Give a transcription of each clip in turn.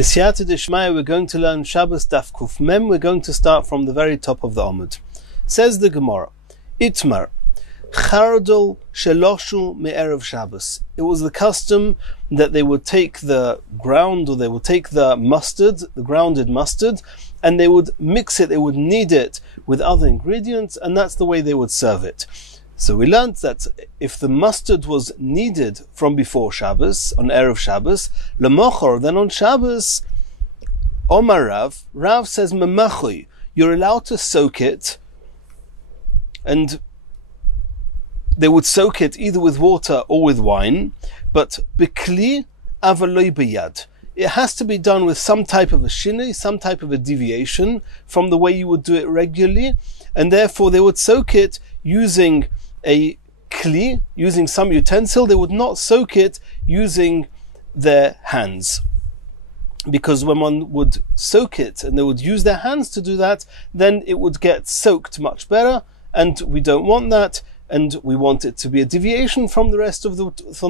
B'siyata d'shmaya, we're going to learn Shabbos Daf Kuf Mem. We're going to start from the very top of the Amud. Says the Gemara, Itmar, Chardol sheloshu me'erev Shabbos. It was the custom that they would take the ground, or they would take the mustard, the grounded mustard, and they would mix it, they would knead it with other ingredients, and that's the way they would serve it. So we learned that if the mustard was kneaded from before Shabbos, on Erev Shabbos, lemochor, then on Shabbos, Omar Rav says, memachui, you're allowed to soak it, and they would soak it either with water or with wine, but bikli avaloi biyad. It has to be done with some type of a shinui, some type of a deviation from the way you would do it regularly, and therefore they would soak it using a kli, using some utensil. They would not soak it using their hands, because when one would soak it and they would use their hands to do that, then it would get soaked much better, and we don't want that, and we want it to be a deviation from the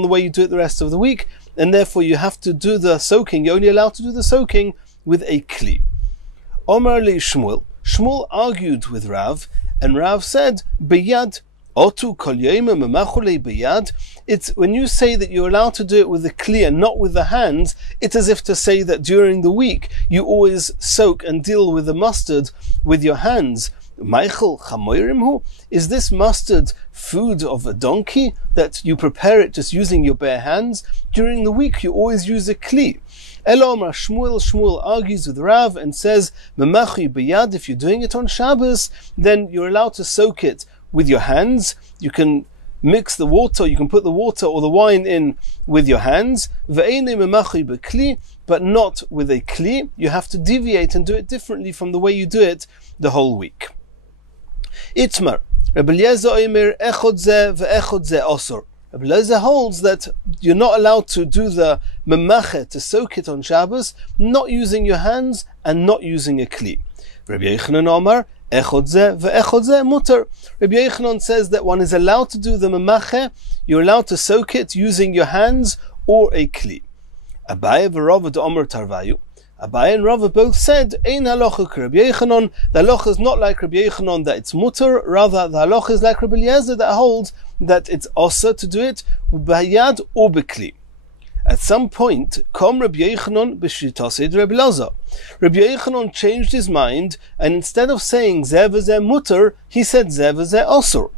way you do it the rest of the week, and therefore you have to do the soaking. You're only allowed to do the soaking with a kli. Omar li Shmuel. Shmuel argued with Rav, and Rav said, biyad. It's when you say that you're allowed to do it with the kli and not with the hands, it's as if to say that during the week you always soak and deal with the mustard with your hands. Is this mustard food of a donkey that you prepare it just using your bare hands? During the week you always use a kli. Elomar Shmuel argues with Rav and says, if you're doing it on Shabbos, then you're allowed to soak it with your hands. You can mix the water, you can put the water or the wine in with your hands, but not with a kli. You have to deviate and do it differently from the way you do it the whole week. Itmar, Rabbi Eliezer omer echod zeh ve'echod zeh osor. Rabbi Eliezer holds that you're not allowed to do the memache, to soak it on Shabbos, not using your hands and not using a kli. Rabbi Yochanan Omar, echod zeh ve'echod zeh mutar. Rabbi Yochanan says that one is allowed to do the memache, you're allowed to soak it using your hands or a kli. Abaye v'Rava d'Omer tarvayu. Abaye and Rava both said, ein halacha k'Rabbi Yochanan. The halacha is not like Rabbi Yochanan that it's mutar, rather the halacha is like Rabbi Eliezer that holds that it's osa to do it b'yad or b'kli. At some point, kom Rabbi Yochanan b'shitasid Rabbi Eliezer. Rabbi Yochanan changed his mind, and instead of saying zeh v'zeh mutar, he said zeh v'zeh osur.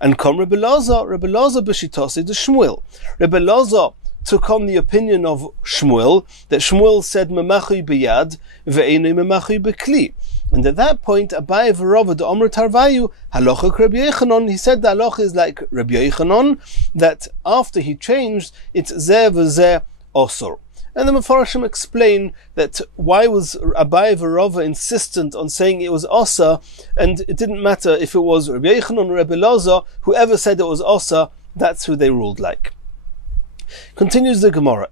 And kom Rabbi Eliezer b'shitasid Shmuel. Rabbi Eliezer took on the opinion of Shmuel, that Shmuel said memachui biyad ve'enei memachui b'kli. And at that point, Abaye v'Rava d'Omer tarvayu halacha Rabbi Yochanan. He said the halacha is like Rabbi Yochanan, that after he changed, it's zeh v'zeh osor. And the Mefarshim explain that why was Abaye v'Rava insistent on saying it was osa, and it didn't matter if it was Rabbi Yochanan or Rabbi Eliezer, whoever said it was osa, that's who they ruled like. Continues the Gemara.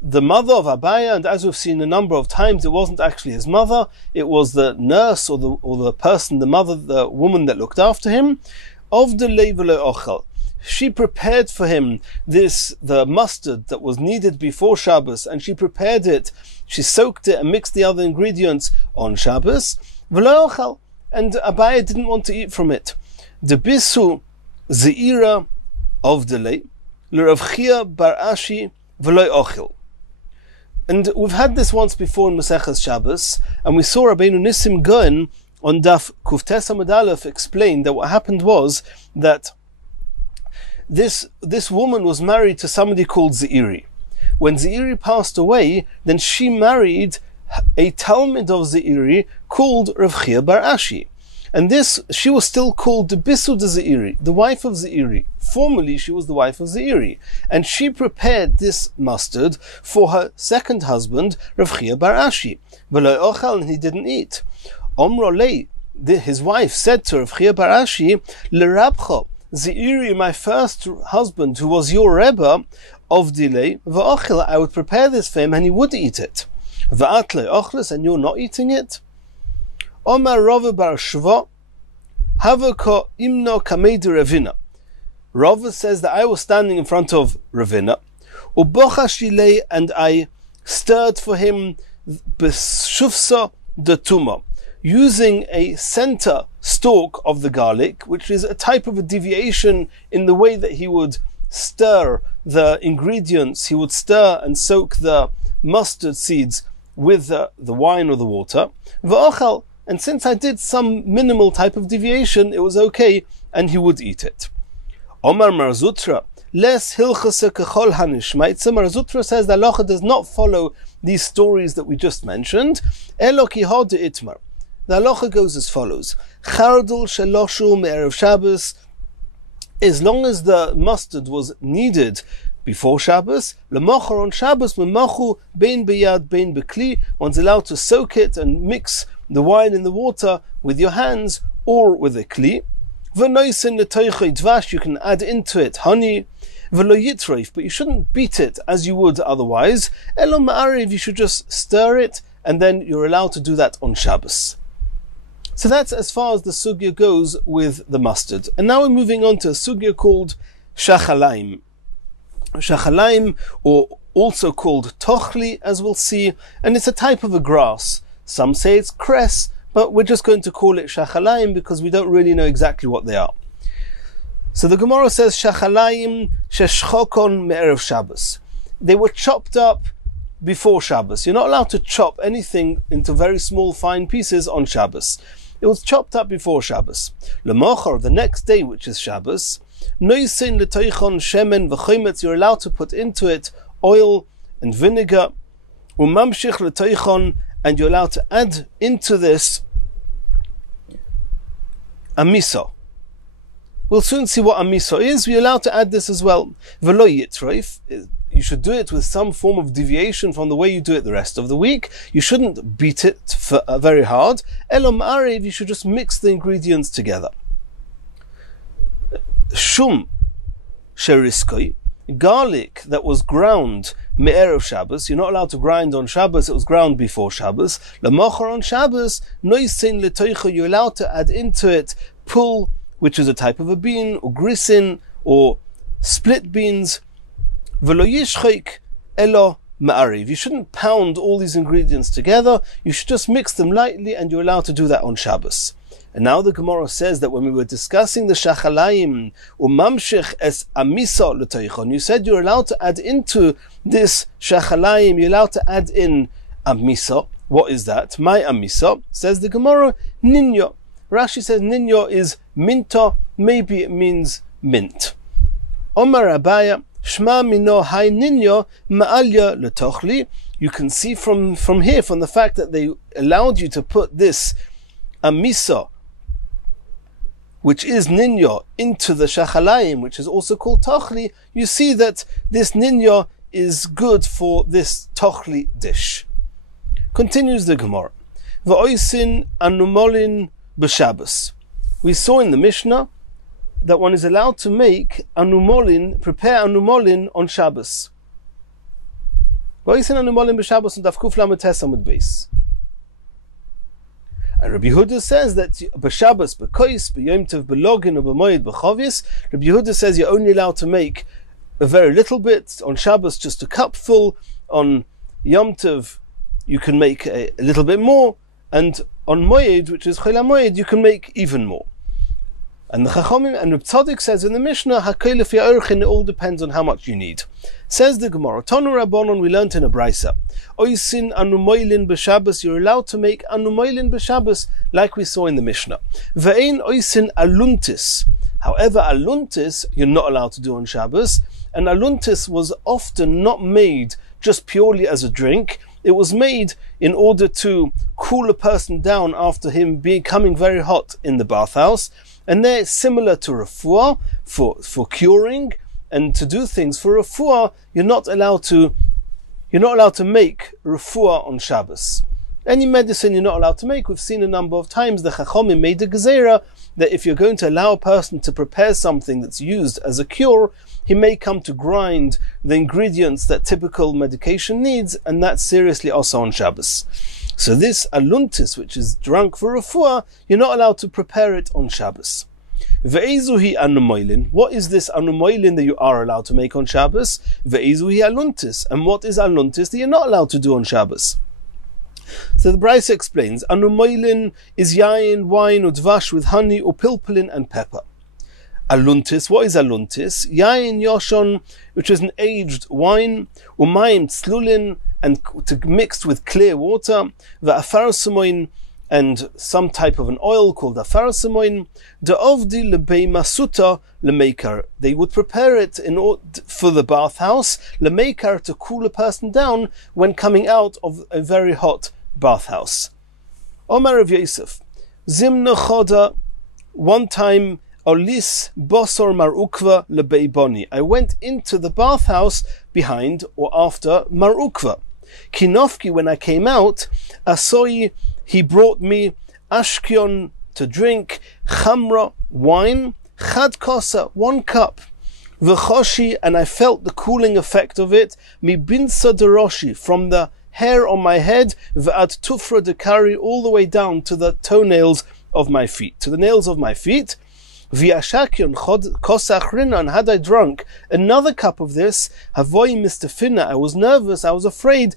The mother of Abaye, and as we've seen a number of times, it wasn't actually his mother, it was the nurse or the person, the mother, the woman that looked after him. She prepared for him the mustard that was needed before Shabbos, and she prepared it, she soaked it and mixed the other ingredients on Shabbos. And Abaye didn't want to eat from it. The bisu Zeira of delay, l'Rav Chia bar Ashi v'loy ochil. And we've had this once before in Masechas Shabbos, and we saw Rabbeinu Nissim Goen on Daf Kuftes Amud Aleph explained that what happened was that this woman was married to somebody called Zeiri. When Zeiri passed away, then she married a Talmud of Zeiri called Rav Chia bar Ashi. And she was still called the Bisu de Zeiri, the wife of Zeiri. Formerly, she was the wife of Zeiri. And she prepared this mustard for her second husband, Rav Chia bar Ashi. And he didn't eat. Omrolei, his wife, said to Rav Chia bar Ashi, L'Rabcha, Zeiri, my first husband, who was your Rebbe, of delay, v'ochel, I would prepare this for him and he would eat it. V'at le'ochles, and you're not eating it? Omar Rava bar Shva, Havaka imno kamei de Ravina. Rava says that I was standing in front of Ravina, Ubocha shilei, and I stirred for him b'shufsa de tuma, using a center stalk of the garlic, which is a type of a deviation in the way that he would stir the ingredients. He would stir and soak the mustard seeds with the wine or the water. V'ochal, and since I did some minimal type of deviation, it was okay, and he would eat it. Omar Mar Zutra, les hilchase kechol hanishmaitze. Mar Zutra says the halacha does not follow these stories that we just mentioned. Elo ki hod itmar. The halacha goes as follows: Chardul sheloshu me'erev Shabbos. As long as the mustard was needed before Shabbos, lemocher on Shabbos, memachu bein beyad bein bekli. One's allowed to soak it and mix the wine in the water with your hands or with a kli. V'noisen letoichei dvash. You can add into it honey. V'lo yitroif, but you shouldn't beat it as you would otherwise. Elo ma'ariv, you should just stir it, and then you're allowed to do that on Shabbos. So that's as far as the sugya goes with the mustard. And now we're moving on to a sugya called shachalaim. Shachalaim, or also called tochli, as we'll see, and it's a type of a grass. Some say it's cress, but we're just going to call it shachalaim because we don't really know exactly what they are. So the Gemara says shachalaim sheshchokon me'erev Shabbos. They were chopped up before Shabbos. You're not allowed to chop anything into very small, fine pieces on Shabbos. It was chopped up before Shabbos. Lemochar, the next day, which is Shabbos, noisin letoichon shemen v'chometz. You're allowed to put into it oil and vinegar. Umamshich letoichon, and you're allowed to add into this a miso. We'll soon see what a miso is. We're allowed to add this as well. V'lo yitroif. You should do it with some form of deviation from the way you do it the rest of the week. You shouldn't beat it very hard. Elom arev, you should just mix the ingredients together. Shum sheriskoi, garlic that was ground me'erev Shabbos. You're not allowed to grind on Shabbos. It was ground before Shabbos. Lamocher on Shabbos, noisin letoicha. You're allowed to add into it pul, which is a type of a bean, or grisin, or split beans. V'lo yishchik elo ma'ariv. You shouldn't pound all these ingredients together. You should just mix them lightly, and you're allowed to do that on Shabbos. And now the Gemara says that when we were discussing the shachalayim umamshich es amiso l'toichon, you said you're allowed to add into this shachalayim, you're allowed to add in amiso. What is that? My amiso, says the Gemara, ninyo. Rashi says ninyo is minto, maybe it means mint. Omar Abaya, Shma mino hai ninyo ma'alya letochli. You can see from here, from the fact that they allowed you to put this amiso, which is ninyo, into the shachalayim, which is also called tochli, you see that this ninyo is good for this tochli dish. Continues the Gemara. V'oisin anumolin b'Shabbos. We saw in the Mishnah that one is allowed to make anumolin, prepare anumolin on Shabbos. V'oisin anumolin b'Shabbos and daf kuf lamed tes amud beis. And Rabbi Yehuda says that b'Shabbos, b'kois, b'yom tov, b'login, or b'moed, b'chovis, Rabbi Yehuda says you're only allowed to make a very little bit. On Shabbos, just a cupful. On Yom Tov, you can make a little bit more. And on Moed, which is Chol HaMoed, you can make even more. And the Chachamim, and Reb Tzadok says in the Mishnah, Hakol lefi ha'orchin, it all depends on how much you need. Says the Gemara, Tanu Rabbanon, we learnt in a Brisa, Oisin anumoilin b'Shabbos, you're allowed to make anumoilin b'Shabbos, like we saw in the Mishnah. Ve'ein oisin aluntis. However, aluntis, you're not allowed to do on Shabbos, and aluntis was often not made just purely as a drink. It was made in order to cool a person down after him becoming very hot in the bathhouse. And they're similar to refuah for curing, and to do things for refuah, you're not allowed to make refuah on Shabbos. Any medicine you're not allowed to make. We've seen a number of times the Chachamim made a gezerah that if you're going to allow a person to prepare something that's used as a cure, he may come to grind the ingredients that typical medication needs, and that's seriously also on Shabbos. So this aluntis, which is drunk for refuah, you're not allowed to prepare it on Shabbos. Ve'ezuhi anumoilin. What is this anumoilin that you are allowed to make on Shabbos? Ve'ezuhi aluntis. And what is aluntis that you're not allowed to do on Shabbos? So the Brisa explains, anumoilin is yayin, wine, or dvash with honey, or pilpulin and pepper. Aluntis, what is aluntis? Yayin yoshon, which is an aged wine, umayim tzlulin, and mixed with clear water, va'afarasumoin, and some type of an oil called afarasumoin, de'ovdi lebei masuta lemeikar. They would prepare it for the bathhouse, lemeikar, to cool a person down when coming out of a very hot bathhouse. Omar of Yosef, zimna choda, one time, olis bosor marukva lebei boni. I went into the bathhouse behind or after marukva. Kinofki, when I came out, asoi, he brought me ashkion to drink, chamra, wine, chad kosa, 1 cup, v'choshi, and I felt the cooling effect of it, mi binsa deroshi, from the hair on my head, v'ad tufra dekari, all the way down to the toenails of my feet, to the nails of my feet. V'yashakion kosa achrina, and had I drunk another cup of this, havoi mistafina, I was nervous, I was afraid,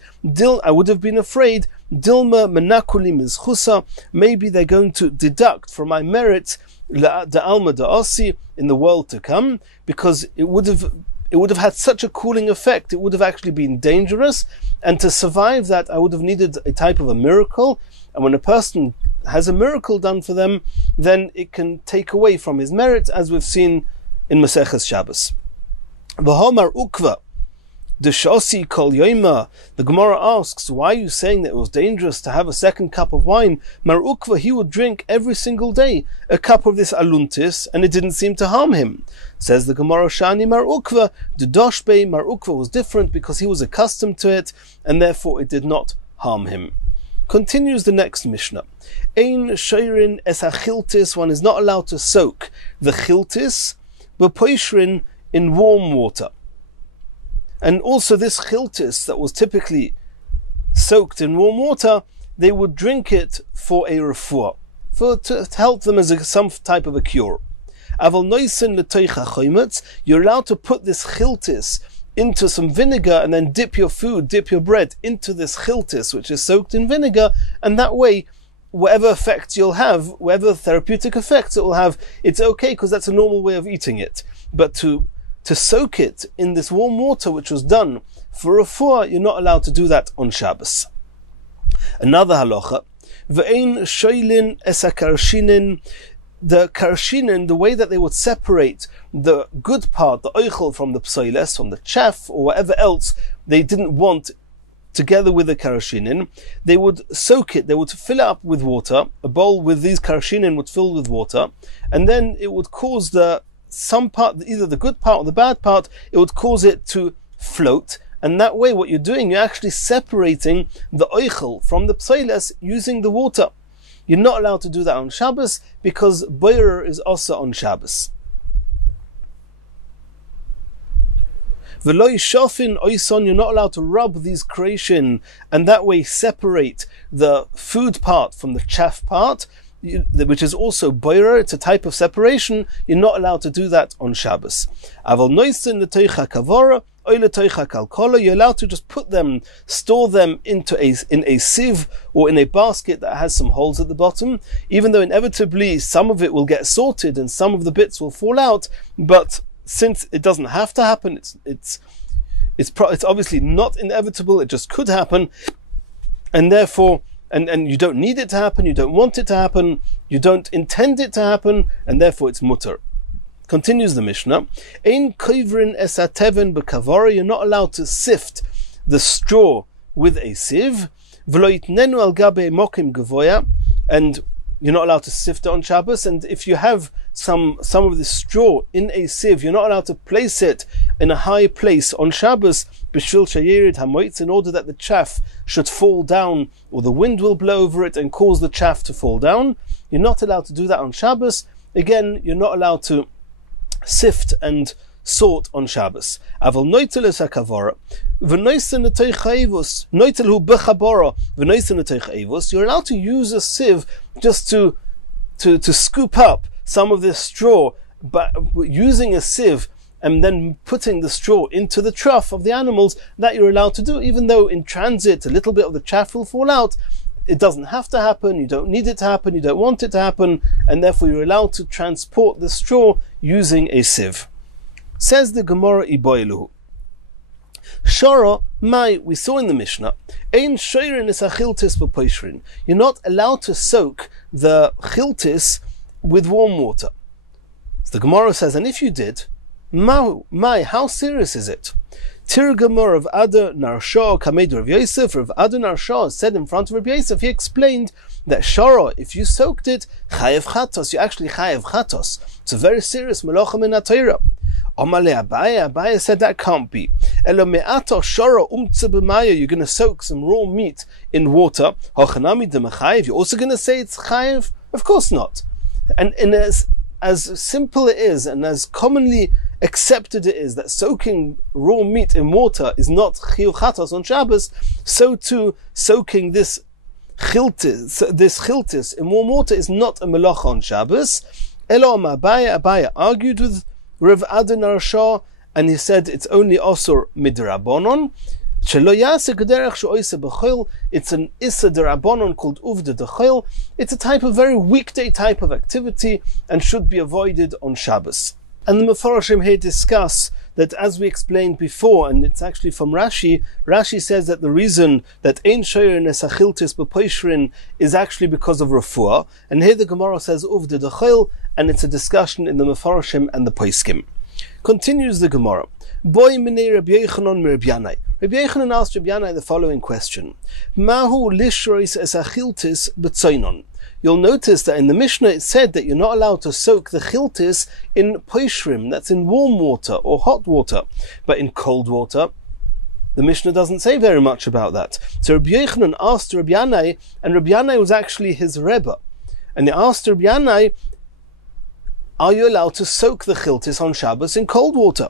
I would have been afraid, dilma menakuli mizchusa, maybe they're going to deduct from my merits the alma da'asi in the world to come, because it would have had such a cooling effect, it would have actually been dangerous, and to survive that I would have needed a type of a miracle, and when a person has a miracle done for them, then it can take away from his merit, as we've seen in Masechas Shabbos. V'homar ukva, Deshosi kol yoima. The Gemara asks, why are you saying that it was dangerous to have a second cup of wine? Mar ukva, he would drink every single day a cup of this aluntis, and it didn't seem to harm him. Says the Gemara, Shani mar ukva, Dudoshbe, mar ukva was different because he was accustomed to it, and therefore it did not harm him. Continues the next Mishnah. Ein sheirin es achiltis, one is not allowed to soak the chiltis, but poishrin in warm water. And also this chiltis that was typically soaked in warm water, they would drink it for a refuah, to help them as some type of a cure. Aval noisen l'toicha choimetz, you're allowed to put this chiltis into some vinegar and then dip your bread into this chiltis, which is soaked in vinegar, and that way, whatever effects you'll have, whatever therapeutic effects it will have, it's okay because that's a normal way of eating it. But to soak it in this warm water, which was done for refuah, you're not allowed to do that on Shabbos. Another halacha, ve'ein shoylin es hakarshinim, the karshinin, the way that they would separate the good part, the oichel, from the psoiles, from the chaff, or whatever else they didn't want together with the karshinin, they would soak it, they would fill it up with water, a bowl with these karshinin would fill with water, and then it would cause some part, either the good part or the bad part, it would cause it to float, and that way what you're doing, you're actually separating the oichel from the psoiles using the water. You're not allowed to do that on Shabbos because boirer is also on Shabbos. V'lo yishofin oison, you're not allowed to rub these creation and that way separate the food part from the chaff part, which is also boirer, it's a type of separation. You're not allowed to do that on Shabbos. Aval noisen l'toicha kavora, you're allowed to just store them in a sieve or in a basket that has some holes at the bottom, even though inevitably some of it will get sorted and some of the bits will fall out, but since it doesn't have to happen, it's obviously not inevitable, it just could happen, and therefore, and you don't need it to happen, you don't want it to happen, you don't intend it to happen, and therefore it's mutter. Continues the Mishnah, Ein koivrin es hateven b'kavara, you're not allowed to sift the straw with a sieve, v'lo yitnenu al gabe mokim gavoya, and you're not allowed to sift it on Shabbos, and if you have some of the straw in a sieve, you're not allowed to place it in a high place on Shabbos, b'shil shayirid hamoitz, in order that the chaff should fall down, or the wind will blow over it and cause the chaff to fall down. You're not allowed to do that on Shabbos. Again, you're not allowed to sift and sort on Shabbos. Aval noitel es hakavara, v'noisen l'toich ha'evus, noitel hu b'chabara, v'noisen l'toich ha'evus. You're allowed to use a sieve just to scoop up some of this straw, but using a sieve and then putting the straw into the trough of the animals, that you're allowed to do, even though in transit a little bit of the chaff will fall out. It doesn't have to happen, you don't need it to happen, you don't want it to happen, and therefore you're allowed to transport the straw using a sieve. Says the Gemara Iboiluhu. Shara, we saw in the Mishnah, Ein sheirin is a chiltis b'poishrin. You're not allowed to soak the chiltis with warm water. So the Gemara says, and if you did, how serious is it? Tirgamur of Adar Narsha Kamed Rav Yosef. Rav Adar Narsha said in front of Rav Yosef, he explained that Shara, if you soaked it, chayev chatos, you actually chayev chatos. It's a very serious malacha min haTorah. Amale Abaye said that can't be. Elo me'ato Shara umtze b'maya, you're going to soak some raw meat in water. Hachanami d'mechayev, you're also going to say it's chayev? Of course not. And as simple it is, and as commonly accepted it is, that soaking raw meat in water is not chiyuv chatos on Shabbos, so too soaking this chiltis in warm water is not a melacha on Shabbos. Elo Abaye argued with Rav Adar Narsha, and he said it's only osur midrabanon. It's an issa derabanon called uvda dechol. It's a type of very weekday type of activity and should be avoided on Shabbos. And the Mefarshim here discuss that, as we explained before, and it's actually from Rashi. Rashi says that the reason that ein sheirin es achiltis b'poishrin is actually because of refuah, and here the Gemara says uvda dechol, and it's a discussion in the Mefarshim and the Poskim. Continues the Gemara. Boy minei Rabbi Yochanan mi Rabbi Yanai. Rabbi Yochanan asked Rabbi Yanai the following question: Mahu lishrois es achiltis b'tzoinon. You'll notice that in the Mishnah it said that you're not allowed to soak the chiltis in poishrim, that's in warm water or hot water, but in cold water, the Mishnah doesn't say very much about that. So Rabbi Yochanan asked Rabbi Yanai, and Rabbi Yanai was actually his Rebbe, and he asked Rabbi Yanai, are you allowed to soak the chiltis on Shabbos in cold water?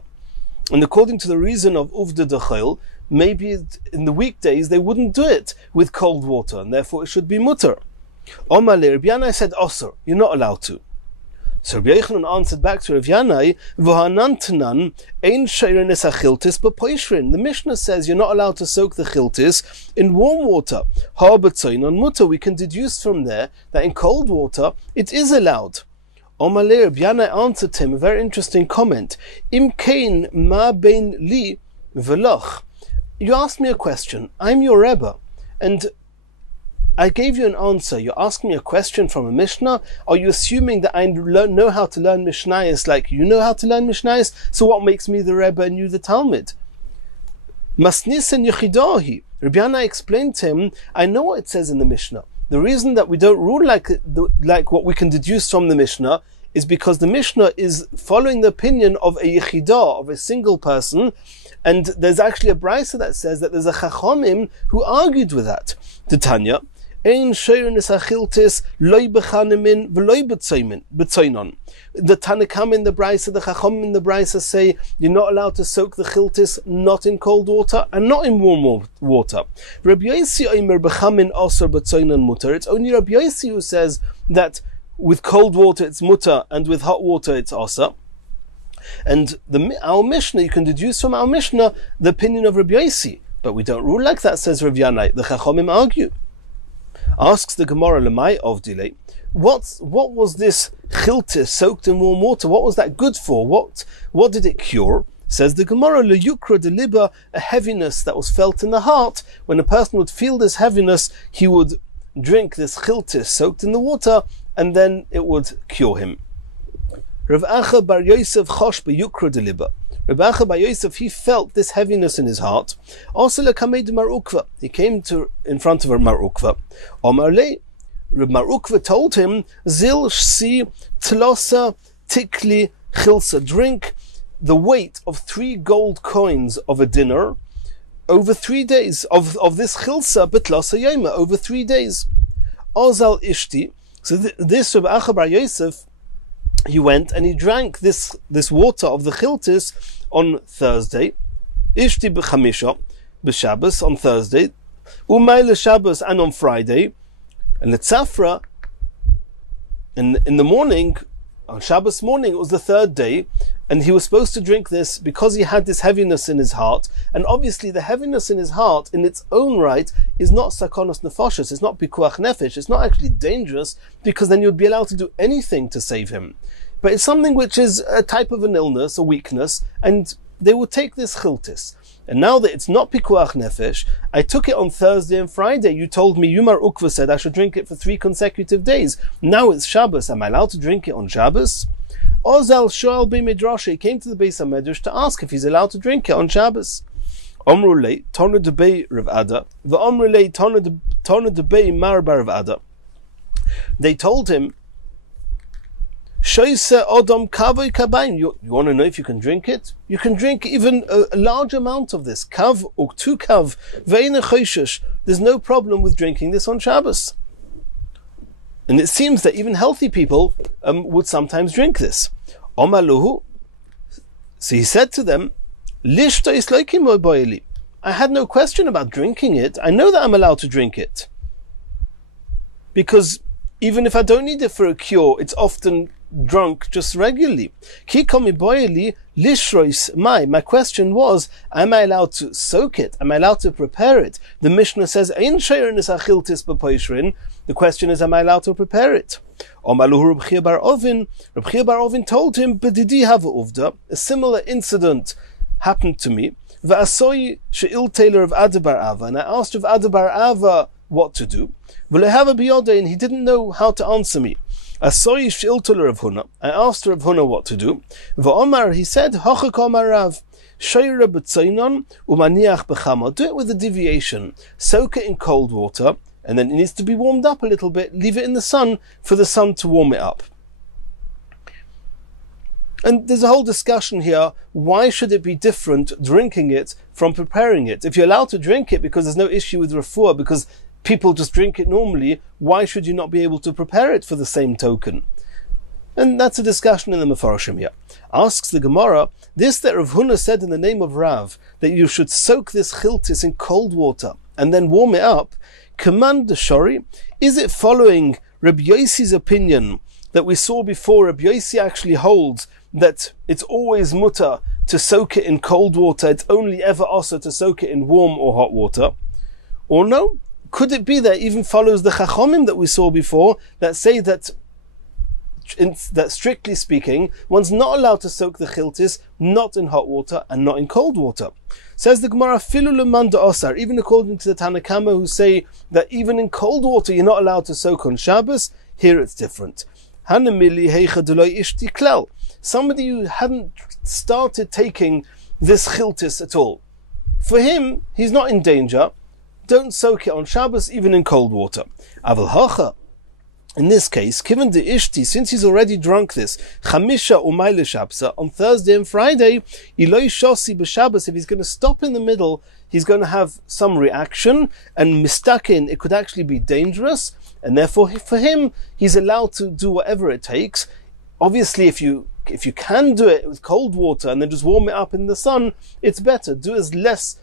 And according to the reason of uvda dechol, maybe in the weekdays they wouldn't do it with cold water, and therefore it should be mutter. Omale, Rabbi Yanai said osur, you're not allowed to. So Rabbi Yochanan answered back to Rabbi Yanai, V'hanantanan ein sheirin es achiltis b'poishrin. The Mishnah says you're not allowed to soak the chiltis in warm water. Ha b'tzoinon mutter. We can deduce from there that in cold water it is allowed. Omale, Rabbi Yanai answered him a very interesting comment. Im kein ma bein li v'loch. You asked me a question. I'm your Rebbe, and I gave you an answer. You're asking me a question from a Mishnah. Are you assuming that I know how to learn Mishnayos like you know how to learn Mishnayos? So what makes me the Rebbe and you the Talmud? Masnis and Yechidahi. Rabbi Yanai explained to him, I know what it says in the Mishnah. The reason that we don't rule like what we can deduce from the Mishnah is because the Mishnah is following the opinion of a Yechidah, of a single person, and there's actually a brisa that says that there's a Chachamim who argued with that. The Tanya, Ein sheirin es achiltis loy b'chanemin v'loy b'tzoinon. The Tanakam in the brisa, the Chacham in the brisa say you're not allowed to soak the chiltis not in cold water and not in warm water. Rabbi Yossi omer b'chamin osor b'tzoinon mutter. It's only Rabbi Yossi who says that with cold water it's mutter and with hot water it's osor. And our Mishnah, you can deduce from our Mishnah the opinion of Rabbi Yossi, but we don't rule like that, says Rav Yanai. The Chachamim argue. Asks the Gemara Lemai of delay, what was this chiltis soaked in warm water? What was that good for? What did it cure? Says the Gemara, leyukra deliba, a heaviness that was felt in the heart. When a person would feel this heaviness, he would drink this chiltis soaked in the water, and then it would cure him. Rav Acha bar Yosef chosh beyukra deliba. Rav Acha bar Yosef, he felt this heaviness in his heart. Also lekamed Mar Ukva. He came in front of Mar Ukva. Omar le, Mar Ukva told him, Zil shsi tlosa tikli chilsa. Drink the weight of 3 gold coins of a dinner over 3 days of this chilsa betlosa yoma, over 3 days. Ozal ishti. So this Rav Acha bar Yosef, he went and he drank this water of the chiltis on Thursday. Ishti b'chamisha, b'Shabbos on Thursday. Umay l'Shabbos, and on Friday. And l'tzafra, in the morning, on Shabbos morning, it was the third day, and he was supposed to drink this because he had this heaviness in his heart. And obviously the heaviness in his heart in its own right is not sakonos nefashos, it's not pikuach nefesh, it's not actually dangerous, because then you'd be allowed to do anything to save him. But it's something which is a type of an illness, a weakness, and they would take this chiltis. And now that it's not pikuach nefesh, I took it on Thursday and Friday. You told me, Yumar Ukva said I should drink it for 3 consecutive days. Now it's Shabbos. Am I allowed to drink it on Shabbos? Ozal Shoel B'Midrash came to the Beis HaMedrash to ask if he's allowed to drink it on Shabbos. Omrulei Tonu Debei Rav Ada, V'Omrulei Tonu Debei Mar Bar Rav Ada. They told him, Shoyse Odom Kavoy Kabain. You want to know if you can drink it? You can drink even a large amount of this. Kav or 2 kav. Ve'ine Choyshesh. There's no problem with drinking this on Shabbos. And it seems that even healthy people would sometimes drink this. Omaluhu. So he said to them, Lishta isloikim boili. I had no question about drinking it. I know that I'm allowed to drink it. Because even if I don't need it for a cure, it's often drunk just regularly. My question was, am I allowed to soak it? Am I allowed to prepare it? The Mishnah says, the question is, am I allowed to prepare it? Reb Chia Bar Ovin told him, a similar incident happened to me. And I asked Rav Ada Bar Ava what to do. And he didn't know how to answer me. I asked Rav Huna what to do. He said, do it with a deviation. Soak it in cold water, and then it needs to be warmed up a little bit. Leave it in the sun for the sun to warm it up. And there's a whole discussion here. Why should it be different drinking it from preparing it? If you're allowed to drink it because there's no issue with refuah, because people just drink it normally, why should you not be able to prepare it for the same token? And that's a discussion in the Mefarshim here. Asks the Gemara, this that Rav Huna said in the name of Rav, that you should soak this chiltis in cold water and then warm it up, command the shori, is it following Rabbi Yossi's opinion that we saw before? Rabbi Yossi actually holds that it's always mutter to soak it in cold water, it's only ever also to soak it in warm or hot water. Or no? Could it be that it even follows the Chachomim that we saw before, that say that strictly speaking, one's not allowed to soak the chiltis, not in hot water and not in cold water? Says the Gemara, Filu leman da'asar, even according to the Tanakama who say that even in cold water you're not allowed to soak on Shabbos, here it's different. Somebody who hadn't started taking this chiltis at all, for him, he's not in danger. Don't soak it on Shabbos, even in cold water. Aval hacha, in this case, given the ishti, since he's already drunk this, chamisha umayle shabsa, on Thursday and Friday, iloi shosi b'Shabbos, if he's going to stop in the middle, he's going to have some reaction, and mistaken, it could actually be dangerous, and therefore, for him, he's allowed to do whatever it takes. Obviously, if you can do it with cold water and then just warm it up in the sun, it's better. Do as less.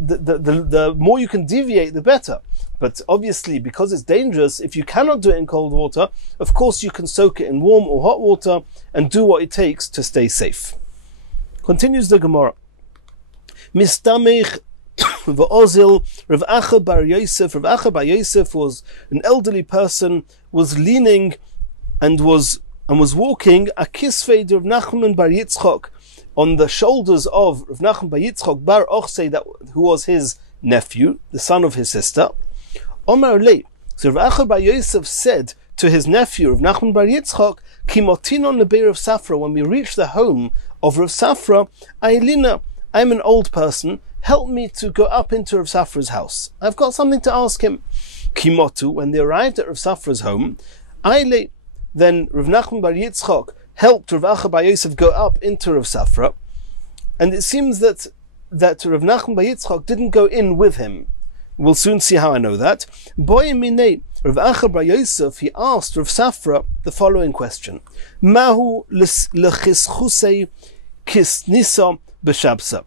The more you can deviate, the better. But obviously, because it's dangerous, if you cannot do it in cold water, of course you can soak it in warm or hot water and do what it takes to stay safe. Continues the Gemara. Mistamech v'ozil Rav Acha Bar Yosef. Rav Acha Bar Yosef was an elderly person, was leaning and was walking a kisvei Rav Nachman Bar Yitzchak, on the shoulders of Rav Nachman Bar Yitzchak Bar Ochsei, who was his nephew, the son of his sister. Omar Lei. So Rav Acha Bar Yosef said to his nephew, Rav Nachman Bar Yitzchak, Ki motinon lebeir Rav Safra, when we reach the home of Rav Safra, Ailina, I'm an old person, help me to go up into Rav Safra's house. I've got something to ask him. Ki motu, when they arrived at Rav Safra's home, Aile, then Rav Nachman Bar Yitzchak helped Rav Acha Bar Yosef go up into Rav Safra, and it seems that Rav Nachman Bar Yitzchak didn't go in with him. We'll soon see how I know that. Boy minei, Rav Acha Bar Yosef, he asked Rav Safra the following question: Mahu lechischusei kisnisa b'shabsa?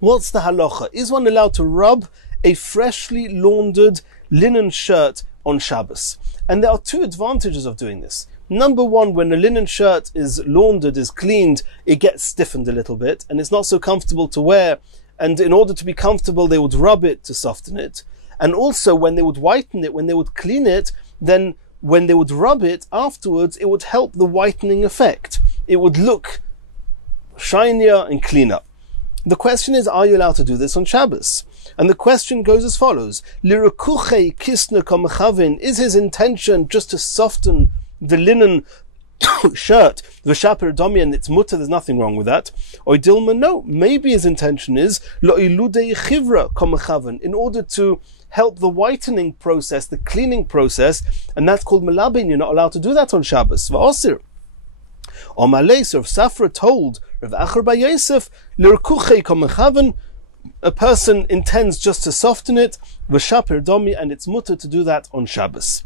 What's the halacha? Is one allowed to rub a freshly laundered linen shirt on Shabbos? And there are 2 advantages of doing this. Number one, when a linen shirt is laundered, is cleaned, it gets stiffened a little bit, and it's not so comfortable to wear. And in order to be comfortable, they would rub it to soften it. And also, when they would whiten it, when they would clean it, then when they would rub it afterwards, it would help the whitening effect. It would look shinier and cleaner. The question is, are you allowed to do this on Shabbos? And the question goes as follows. Lirakuche kisna kamechavin, is his intention just to soften the linen shirt, v'shaper domi, and its mutter, there's nothing wrong with that. Or dilma, no, maybe his intention is lo iludei chivra kamechavin, in order to help the whitening process, the cleaning process, and that's called melabin. You're not allowed to do that on Shabbos. V'osir. Or Malay, so Rav Safra told Rav Acher bar Yosef, lirkuchei kamechavin, a person intends just to soften it, v'shaper domi, and it's mutter to do that on Shabbos.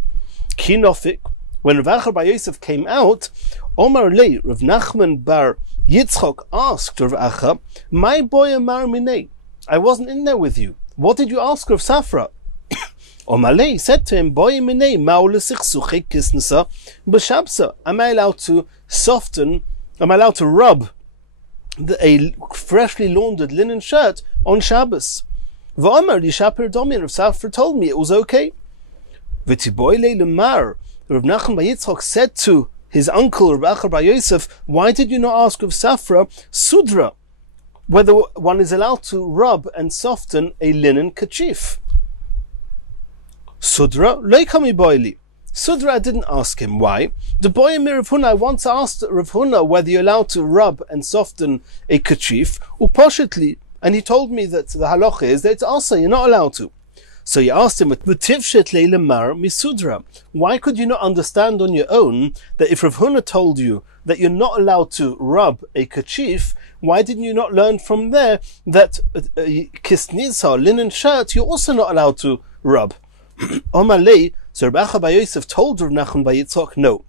Kinofik, when Rav Acher bar Yosef came out, Omar lei, Rav Nachman bar Yitzchak asked Rav Acher, my boy Amar minei, I wasn't in there with you. What did you ask Rav Safra? Omar lei said to him, boy minei, ma'ule sichsuchei kisnesa b'shabsa. Am I allowed to soften, am I allowed to rub a freshly laundered linen shirt on Shabbos? V'omar li shaper domi, Rav Safra told me it was okay. V'tiboy lei lemar, Rav Nachman bar Yitzchak said to his uncle Rav Acher bar Yosef, why did you not ask Rav Safra sudra, whether one is allowed to rub and soften a linen kerchief? Sudra leikami boili. Sudra, I didn't ask him. Why? The boy Amir Rav Huna, I once asked Rav Huna whether you're allowed to rub and soften a kerchief, uposhitli, and he told me that the halacha is that it's also you're not allowed to. So you asked him, why could you not understand on your own that if Rav Huna told you that you're not allowed to rub a kerchief, why didn't you not learn from there that kisnisa, linen shirt, you're also not allowed to rub? Omar lei, so Rav Acher bar Yosef told Rav Nachman bar Yitzchak, no.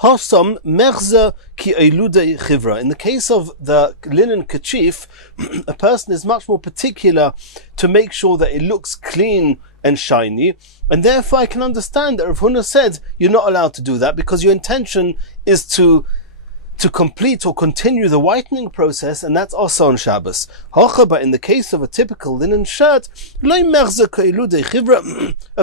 Hasam merza ki eiludei chivra. In the case of the linen kerchief, a person is much more particular to make sure that it looks clean and shiny, and therefore I can understand that Rav Huna said you're not allowed to do that because your intention is to complete or continue the whitening process, and that's also on Shabbos. But in the case of a typical linen shirt, a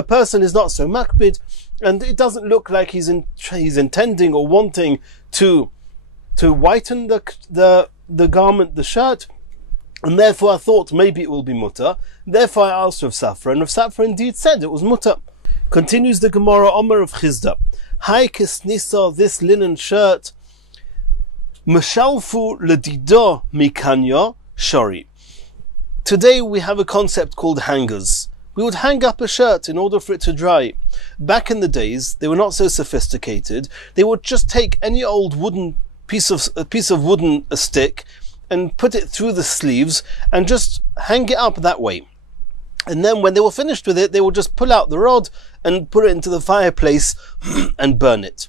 person is not so makbid, and it doesn't look like he's intending or wanting to whiten the garment, the shirt, and therefore I thought maybe it will be mutter. Therefore I asked Rav Safra, and Rav Safra indeed said it was mutter. Continues the Gemara, Omer of Chizda. Hai kisnisa, this linen shirt, Mashalfu ledido mikanya shori. Today we have a concept called hangers. We would hang up a shirt in order for it to dry. Back in the days, they were not so sophisticated. They would just take any old wooden piece of wooden stick and put it through the sleeves and just hang it up that way. And then when they were finished with it, they would just pull out the rod and put it into the fireplace and burn it.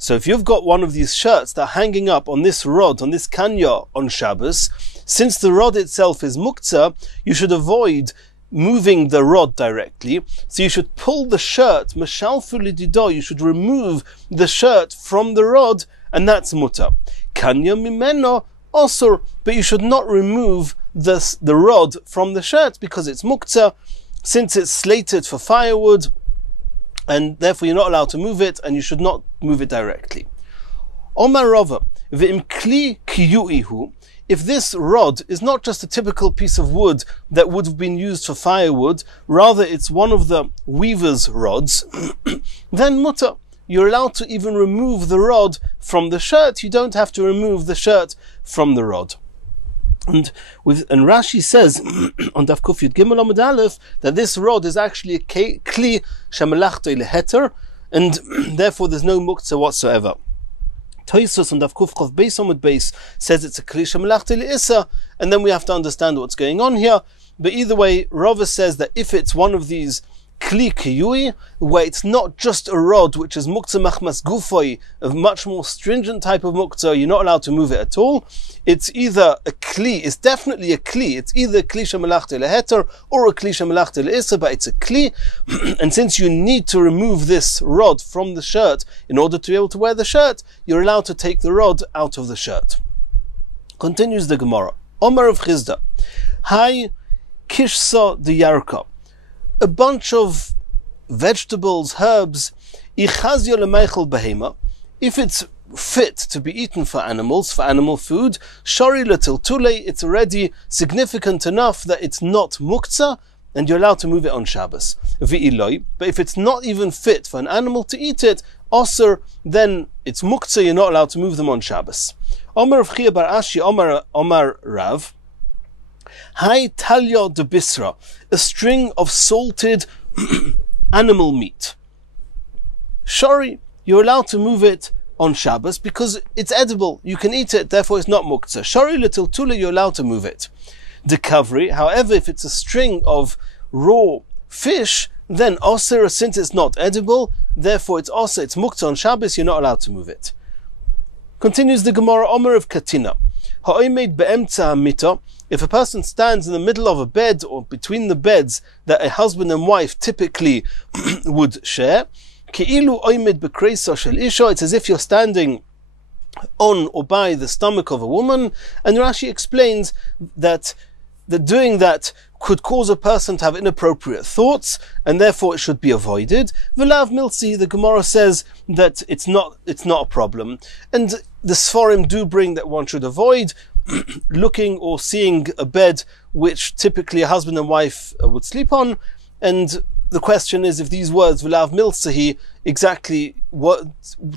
So if you've got one of these shirts that are hanging up on this rod, on this kanya on Shabbos, since the rod itself is muktzah, you should avoid moving the rod directly. So you should pull the shirt, mashalfu lidido, you should remove the shirt from the rod, and that's muta. Kanya mimeno osur, but you should not remove the rod from the shirt because it's muktzah, since it's slated for firewood, and therefore you're not allowed to move it, and you should not move it directly. Omar Rava, v'im kli kiyu'ihu, if this rod is not just a typical piece of wood that would have been used for firewood, rather it's one of the weaver's rods, then mutter. You're allowed to even remove the rod from the shirt. You don't have to remove the shirt from the rod. And Rashi says on Daf Kuf Yud Gimel Amud Aleph that this rod is actually a kli shemelachto leheter, and therefore there's no muktzah whatsoever. Toysos on Daf Kuf Chof Beis Amud Beis says it's a kli shemelachto leisa, and then we have to understand what's going on here. But either way, Rava says that if it's one of these kli kiyui, where it's not just a rod which is muktzah machmas gufoi, a much more stringent type of muktzah, you're not allowed to move it at all. It's either a kli, it's definitely a kli, it's either kli shemelachta leheter or a kli shemelachta le'isa, but it's a kli, and since you need to remove this rod from the shirt in order to be able to wear the shirt, you're allowed to take the rod out of the shirt. Continues the Gemara. Omar of Chizda, Hai kishsa de yarka, a bunch of vegetables, herbs, ichazyo lemeichel behema, if it's fit to be eaten for animals, for animal food, shori letiltule, it's already significant enough that it's not muktzah, and you're allowed to move it on Shabbos. V'iloi, but if it's not even fit for an animal to eat it, osir, then it's muktzah, you're not allowed to move them on Shabbos. Omar of Chia bar Ashi, Omar Rav, Hai talya de bisra, a string of salted animal meat. Shori, you're allowed to move it on Shabbos because it's edible. You can eat it, therefore it's not muktzah. Shori letiltule, you're allowed to move it. Dekavri, however, if it's a string of raw fish, then osir, since it's not edible, therefore it's osir, it's muktzah on Shabbos, you're not allowed to move it. Continues the Gemara, Omer of Katina. Ha'omed be'emtza mita, if a person stands in the middle of a bed or between the beds that a husband and wife typically would share, ki'ilu omed bekreisa shel isha, it's as if you're standing on or by the stomach of a woman, and Rashi explains that doing that could cause a person to have inappropriate thoughts, and therefore it should be avoided. V'lav milsi, the Gemara says that it's not a problem, and the Sforim do bring that one should avoid looking or seeing a bed which typically a husband and wife would sleep on, and the question is if these words v'lav milsahi, exactly what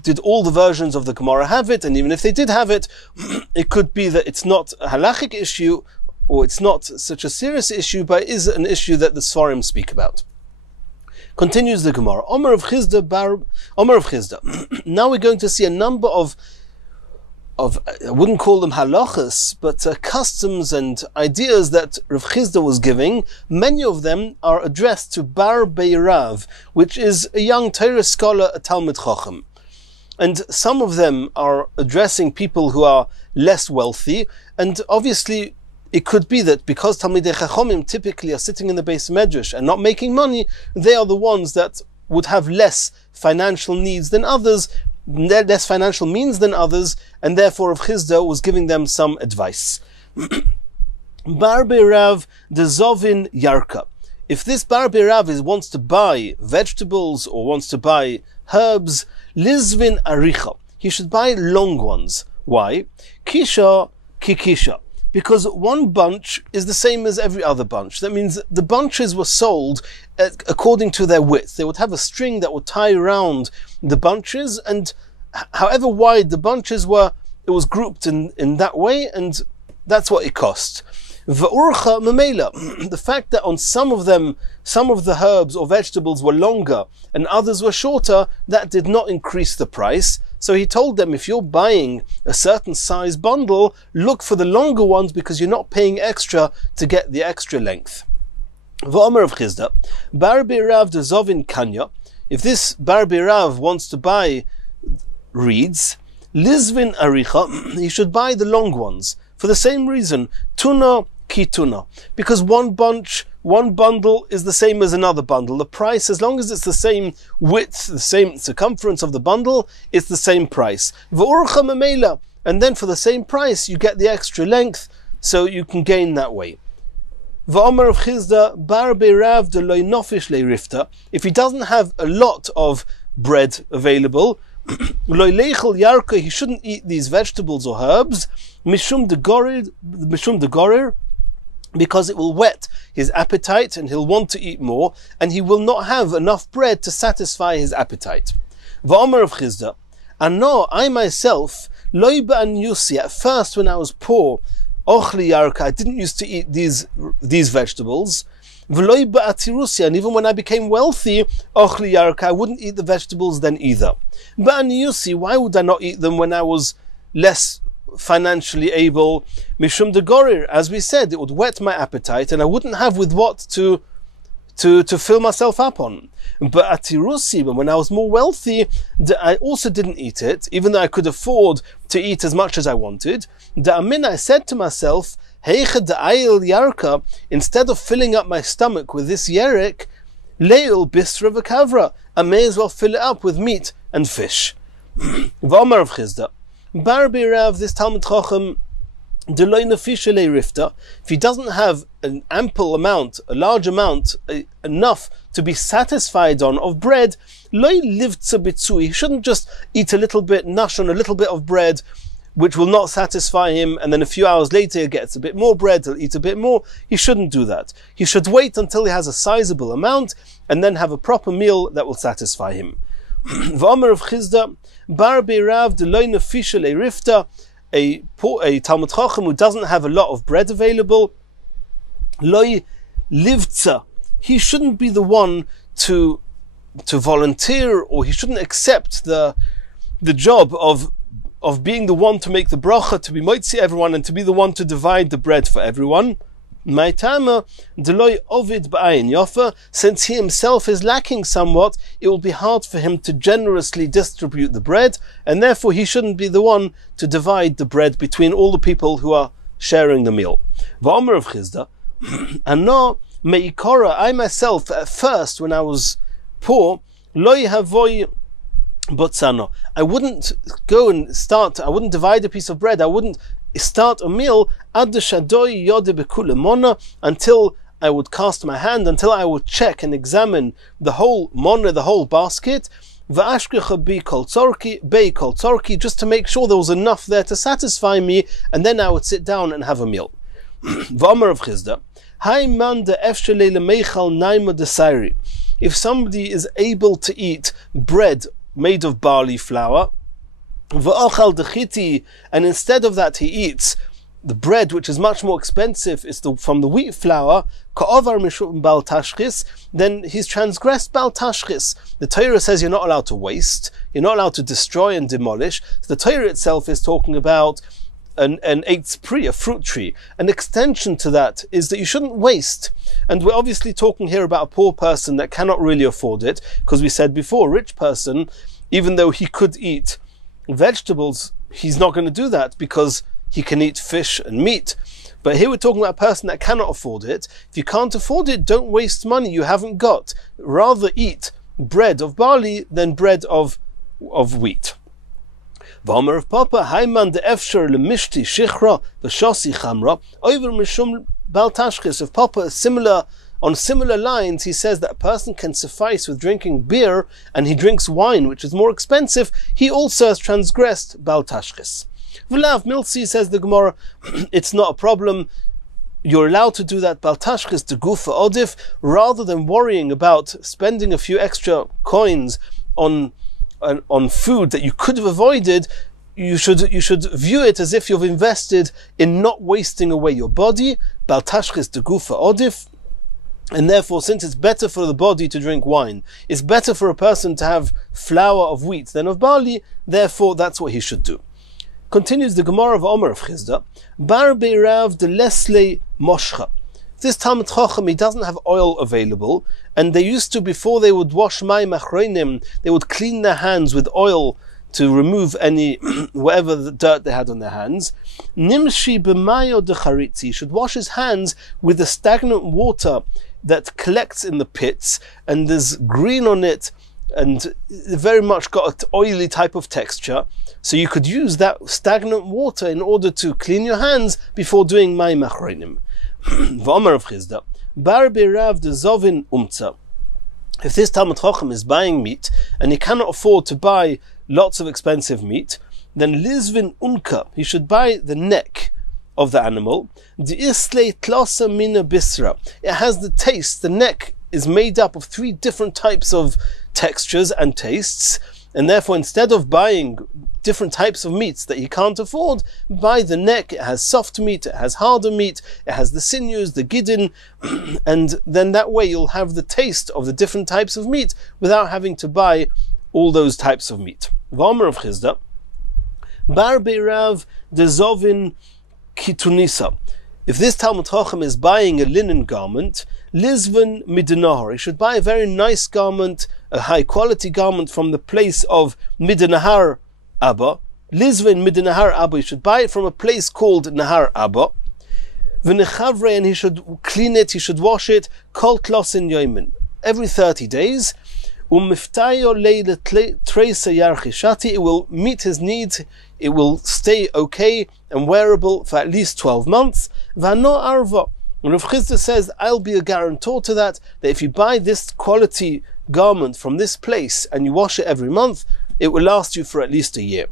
did all the versions of the Gemara have it, and even if they did have it, it could be that it's not a halachic issue or it's not such a serious issue, but it is an issue that the Sforim speak about. Continues the Gemara. Omer of Chizda. Now we're going to see a number of I wouldn't call them halachas, but customs and ideas that Rav Chizda was giving. Many of them are addressed to Bar Beirav, which is a young Torah scholar, a Talmud Chacham. And some of them are addressing people who are less wealthy, and obviously it could be that because Talmidei Chachomim typically are sitting in the Beis Medrash and not making money, they are the ones that would have less financial needs than others, less financial means than others, and therefore Rav Chizda was giving them some advice. Bar Beirav de Zovin Yarka. If this Bar Beirav wants to buy vegetables or wants to buy herbs, Lizvin Aricha, he should buy long ones. Why? Kisha Kikisha. Because one bunch is the same as every other bunch. That means the bunches were sold according to their width. They would have a string that would tie around the bunches, and however wide the bunches were, it was grouped in that way, and that's what it cost. V'urcha memela. The fact that on some of them, some of the herbs or vegetables were longer and others were shorter, that did not increase the price. So he told them, if you're buying a certain size bundle, look for the longer ones because you're not paying extra to get the extra length. V'omer of Chizda, Bar Beirav de Zovin Kanya. If this Bar Beirav wants to buy reeds, Lizvin Aricha, he should buy the long ones. For the same reason, Tuna ki tuna. Because one bundle is the same as another bundle. The price, as long as it's the same width, the same circumference of the bundle, it's the same price. V'urcha memela. And then for the same price, you get the extra length, so you can gain that way. V'omer of Chizda, Bar Beirav de loy nofish le rifta. If he doesn't have a lot of bread available, loy leichel yarka, he shouldn't eat these vegetables or herbs, mishum de gorir, because it will whet his appetite and he'll want to eat more, and he will not have enough bread to satisfy his appetite. V'omer of Chizda, Ano, I myself, loy ba'an yusi, at first when I was poor, ochli yarka, I didn't used to eat these vegetables. V'loy ba'atirusi, and even when I became wealthy, ochli yarka, I wouldn't eat the vegetables then either. Ba'an yusi, why would I not eat them when I was less financially able? Mishum de gorir, as we said, it would whet my appetite and I wouldn't have with what to to fill myself up on. But at Tirusi, when I was more wealthy, I also didn't eat it, even though I could afford to eat as much as I wanted. I said to myself, instead of filling up my stomach with this yerek, leil bisra v'kavra, I may as well fill it up with meat and fish. V'omar of Chizda, Bar Birav, this Talmud Chacham, if he doesn't have an ample amount, a large amount, enough to be satisfied on of bread, he shouldn't just eat a little bit, nash on a little bit of bread, which will not satisfy him, and then a few hours later he gets a bit more bread, he'll eat a bit more. He shouldn't do that. He should wait until he has a sizable amount, and then have a proper meal that will satisfy him. V'omer of Chizda, Bar Beirav deloy nefisha le'rifta, a Talmud Chacham who doesn't have a lot of bread available, loy livtza, he shouldn't be the one to volunteer, or he shouldn't accept the job of being the one to make the bracha, to be moitzi everyone, and to be the one to divide the bread for everyone. Maitama deloy ovid ba'ayin yofa, since he himself is lacking somewhat, it will be hard for him to generously distribute the bread, and therefore he shouldn't be the one to divide the bread between all the people who are sharing the meal. V'omer of Chizda, Ano meikora, I myself at first when I was poor, loy havoy botzano, I wouldn't go and start, I wouldn't divide a piece of bread, I wouldn't start a meal until I would cast my hand, until I would check and examine the whole mona, the whole basket, just to make sure there was enough there to satisfy me, and then I would sit down and have a meal. If somebody is able to eat bread made of barley flour, and instead of that he eats the bread which is much more expensive, it's from the wheat flour, then he's transgressed bal tashchis. The Torah says you're not allowed to waste, you're not allowed to destroy and demolish. So the Torah itself is talking about an eitz pri, a fruit tree. An extension to that is that you shouldn't waste. And we're obviously talking here about a poor person that cannot really afford it, because we said before, a rich person, even though he could eat vegetables, he's not going to do that because he can eat fish and meat. But here we're talking about a person that cannot afford it. If you can't afford it, don't waste money you haven't got. Rather eat bread of barley than bread of wheat. V'omer of Papa, Haiman de Efsher lemishti shichra v'shosi chamra over mishum bal tashchis. If Papa is on similar lines, he says that a person can suffice with drinking beer and he drinks wine, which is more expensive, he also has transgressed bal tashchis. V'lav milsi, says the Gemara, it's not a problem. You're allowed to do that bal tashchis de gufa odif, rather than worrying about spending a few extra coins on food that you could have avoided. You should view it as if you've invested in not wasting away your body, bal tashchis de gufa odif. And therefore, since it's better for the body to drink wine, it's better for a person to have flour of wheat than of barley, therefore that's what he should do. Continues the Gemara of Omer of Chizda, Bar Beirav de Lesle Moshcha. This Talmud Chacham, he doesn't have oil available, and they used to, before they would wash mayim achronim, they would clean their hands with oil to remove any, whatever the dirt they had on their hands. Nimshi b'mayo de charitzi, should wash his hands with the stagnant water that collects in the pits, and there's green on it, and very much got an oily type of texture. So you could use that stagnant water in order to clean your hands before doing mayim achronim. V'omer of Chizda, Bar Beirav de Zovin Umtza. If this Talmud Chacham is buying meat, and he cannot afford to buy lots of expensive meat, then Lizvin Unka, he should buy the neck of the animal. The Isle Tlosa Mina Bisra. It has the taste, the neck is made up of 3 different types of textures and tastes, and therefore instead of buying different types of meats that he can't afford, buy the neck. It has soft meat, it has harder meat, it has the sinews, the giddin, and then that way you'll have the taste of the different types of meat without having to buy all those types of meat. V'omer of Chizda, Bar Beirav de Zovin Kitunisa. If this Talmud Chacham is buying a linen garment, Lizvan Midanahar, he should buy a very nice garment, a high quality garment from the place of Midanahar Abba. Lizvan Midanahar Abba, he should buy it from a place called Nahar Abba. V'nechavre, and he should clean it, he should wash it, kol tlosin yoimin, every 30 days. Umiftayo leila treisa yarchishati, it will meet his needs, it will stay okay and wearable for at least 12 months. V'ano arva, and Rav Chisda says, I'll be a guarantor to that if you buy this quality garment from this place and you wash it every month, it will last you for at least a year.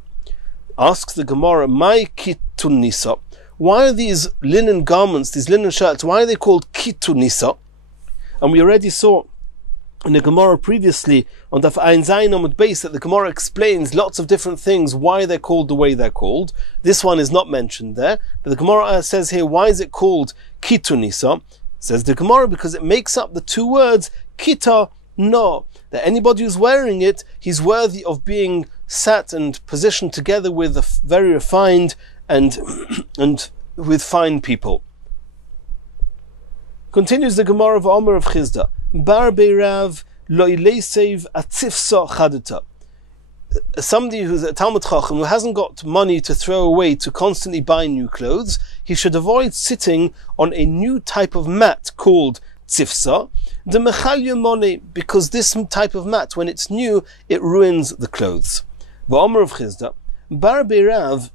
Asks the Gemara, my kitun nisa, why are these linen garments, these linen shirts, why are they called kitun nisa? And we already saw in the Gemara previously on Daf Ein Zayin Amud Beis that the Gemara explains lots of different things why they're called the way they're called. This one is not mentioned there, but the Gemara says here, why is it called kitun nisa? Says the Gemara, because it makes up the two words kita no, that anybody who's wearing it, he's worthy of being sat and positioned together with a very refined and with fine people. Continues the Gemara of Omer of Chisda. Bar beirav lo ileisev atzifsa chadata. Somebody who's a Talmud Chacham who hasn't got money to throw away to constantly buy new clothes, he should avoid sitting on a new type of mat called tzifsa, the mechalya money, because this type of mat, when it's new, it ruins the clothes. V'omer of Chisda, bar beirav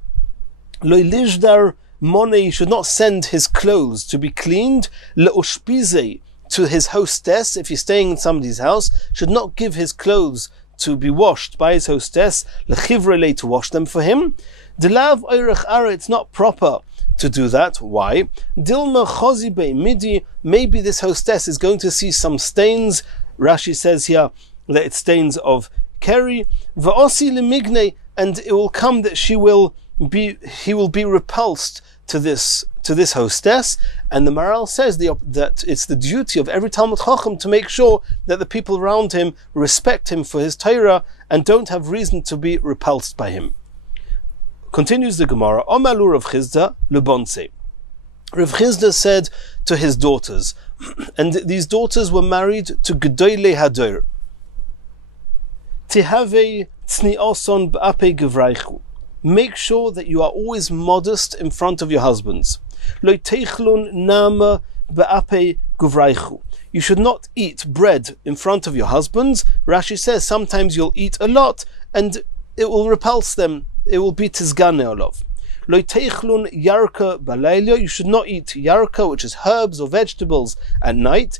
lo ilijdar money, he should not send his clothes to be cleaned, le'oshpizei, to his hostess. If he's staying in somebody's house, should not give his clothes to be washed by his hostess, lechivrele, to wash them for him. Delav oirech ara, it's not proper to do that. Why? Dilma chozibe midi, maybe this hostess is going to see some stains. Rashi says here that it's stains of keri. Va'osi lemigne, and it will come that he will be repulsed to this hostess. And the Maral says that it's the duty of every Talmud Chacham to make sure that the people around him respect him for his Torah and don't have reason to be repulsed by him. Continues the Gemara, Omalu Rav Chisda lebonse. Rav Chisda said to his daughters, and these daughters were married to Gedoyle Hador, Tihave tzni'oson b'ape gevraichu, make sure that you are always modest in front of your husbands. Lo teichlun nama b'ape gevraichu, you should not eat bread in front of your husbands. Rashi says sometimes you'll eat a lot and it will repulse them, it will be tizgane olav. Lo teichlun yarka balayla, you should not eat yarka, which is herbs or vegetables, at night,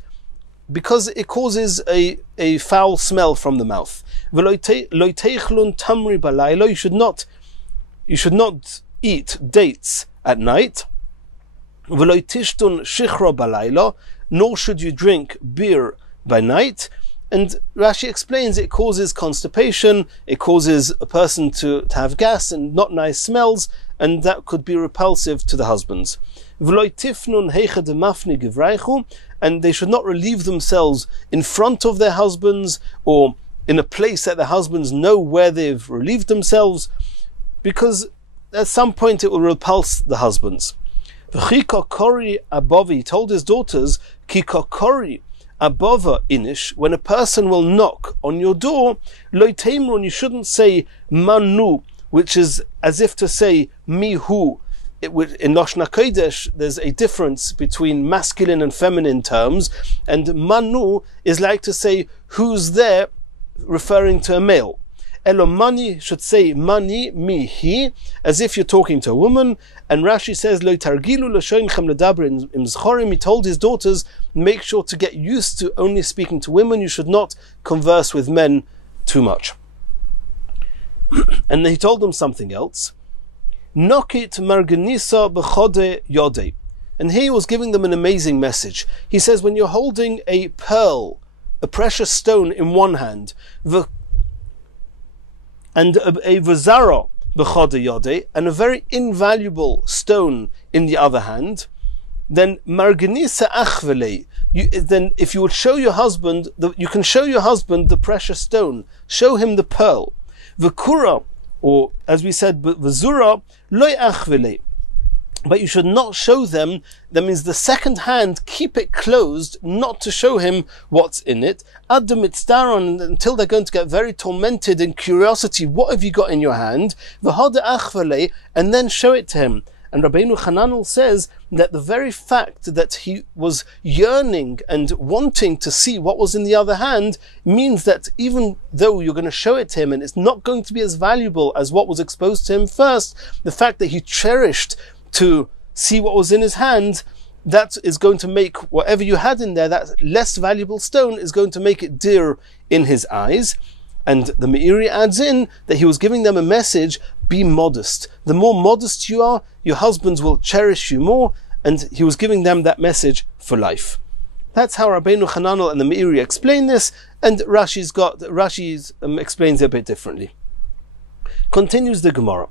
because it causes a foul smell from the mouth. Lo teichlun tamri balayla, you should not eat dates at night. V'lo tishtun shichra balayla, nor should you drink beer by night. And Rashi explains it causes constipation, it causes a person to have gas and not nice smells, and that could be repulsive to the husbands. V'lo tifnun heicha de mafni gevraichu, and they should not relieve themselves in front of their husbands or in a place that the husbands know where they've relieved themselves, because at some point it will repulse the husbands. V'chikakori abovi, he told his daughters, kikakori abova inish, when a person will knock on your door, lo teimron, you shouldn't say manu, which is as if to say mi hu. In Lashon HaKodesh, there's a difference between masculine and feminine terms, and manu is like to say who's there, referring to a male. Elo mani should say mani mi hi, as if you're talking to a woman. And Rashi says lo targilu l'shoinchem ledaber im zchorim. He told his daughters, make sure to get used to only speaking to women. You should not converse with men too much. And he told them something else. Nokit marganisa b'chode yode. And here he was giving them an amazing message. He says, when you're holding a pearl, a precious stone in one hand, and a vazara b'chode yode, and a very invaluable stone in the other hand, then marganisa achvele, then if you would show your husband, you can show your husband the precious stone, show him the pearl. V'kura, or as we said, v'zura loy achvele, but you should not show them. That means the second hand, keep it closed, not to show him what's in it. Until they're going to get very tormented in curiosity. What have you got in your hand? And then show it to him. And Rabbeinu Hananel says that the very fact that he was yearning and wanting to see what was in the other hand means that even though you're going to show it to him and it's not going to be as valuable as what was exposed to him first, the fact that he cherished to see what was in his hand, that is going to make whatever you had in there, that less valuable stone, is going to make it dear in his eyes. And the Meiri adds in that he was giving them a message: be modest. The more modest you are, your husbands will cherish you more. And he was giving them that message for life. That's how Rabbeinu Hananel and the Meiri explain this, and Rashi explains it a bit differently. Continues the Gemara.